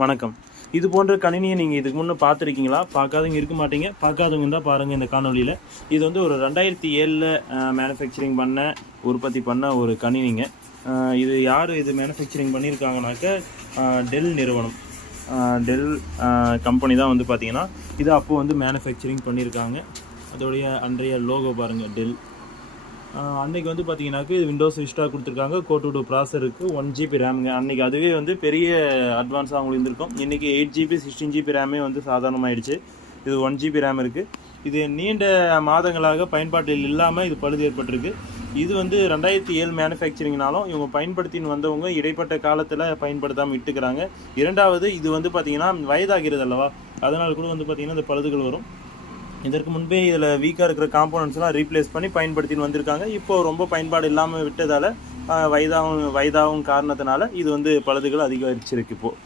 வணக்கம். இது போன்ற கணினியை நீங்கள் இதுக்கு முன்னே பார்த்துருக்கீங்களா? பார்க்காதவங்க இருக்க மாட்டீங்க. பார்க்காதவங்க தான் பாருங்கள் இந்த காணொலியில் இது வந்து ஒரு ரெண்டாயிரத்தி ஏழில் மேனுஃபேக்சரிங் பண்ண உற்பத்தி பண்ண ஒரு கணினிங்க. இது யார் இது மேனுஃபேக்சரிங் பண்ணியிருக்காங்கனாக்க டெல் நிறுவனம். டெல் கம்பெனி தான் வந்து பார்த்திங்கன்னா இது அப்போது வந்து மேனுஃபேக்சரிங் பண்ணியிருக்காங்க அதோடைய அன்றைய லோகோ பாருங்கள் டெல். அன்னைக்கு வந்து பார்த்தீங்கன்னாக்கு இது விண்டோஸ் விஸ்டா கொடுத்துருக்காங்க. கோட்டு டூ ப்ராசர் இருக்குது ஒன் ஜிபி ரேமுங்க அன்னைக்கு அதுவே வந்து பெரிய அட்வான்ஸாக அவங்களுக்கு இருந்திருக்கும். இன்றைக்கி எயிட் ஜிபி சிக்ஸ்டீன் ஜிபி ரேமே வந்து சாதாரணமாகிடுச்சு இது ஒன் ஜிபி ரேம் இருக்குது இது நீண்ட மாதங்களாக பயன்பாட்டில் இல்லாமல் இது பழுது ஏற்பட்டிருக்கு. இது வந்து ரெண்டாயிரத்தி ஏழு மேனுஃபேக்சரிங்னாலும் இவங்க பயன்படுத்தின்னு வந்தவங்க இடைப்பட்ட காலத்தில் பயன்படுத்தாமல் விட்டுக்கிறாங்க. இரண்டாவது இது வந்து பார்த்திங்கன்னா வயதாகிறது அல்லவா? அதனால் கூட வந்து பார்த்தீங்கன்னா இந்த பழுதுகள் வரும். இதற்கு முன்பே இதில் வீக்காக இருக்கிற காம்போனன்ட்ஸ்லாம் ரீப்ளேஸ் பண்ணி பயன்படுத்தின்னு வந்திருக்காங்க. இப்போ ரொம்ப பயன்பாடு இல்லாமல் விட்டதால் வயதாகவும் வயதாகவும் காரணத்தினால இது வந்து பழுதுகள் அதிகரிச்சிருக்கு இப்போது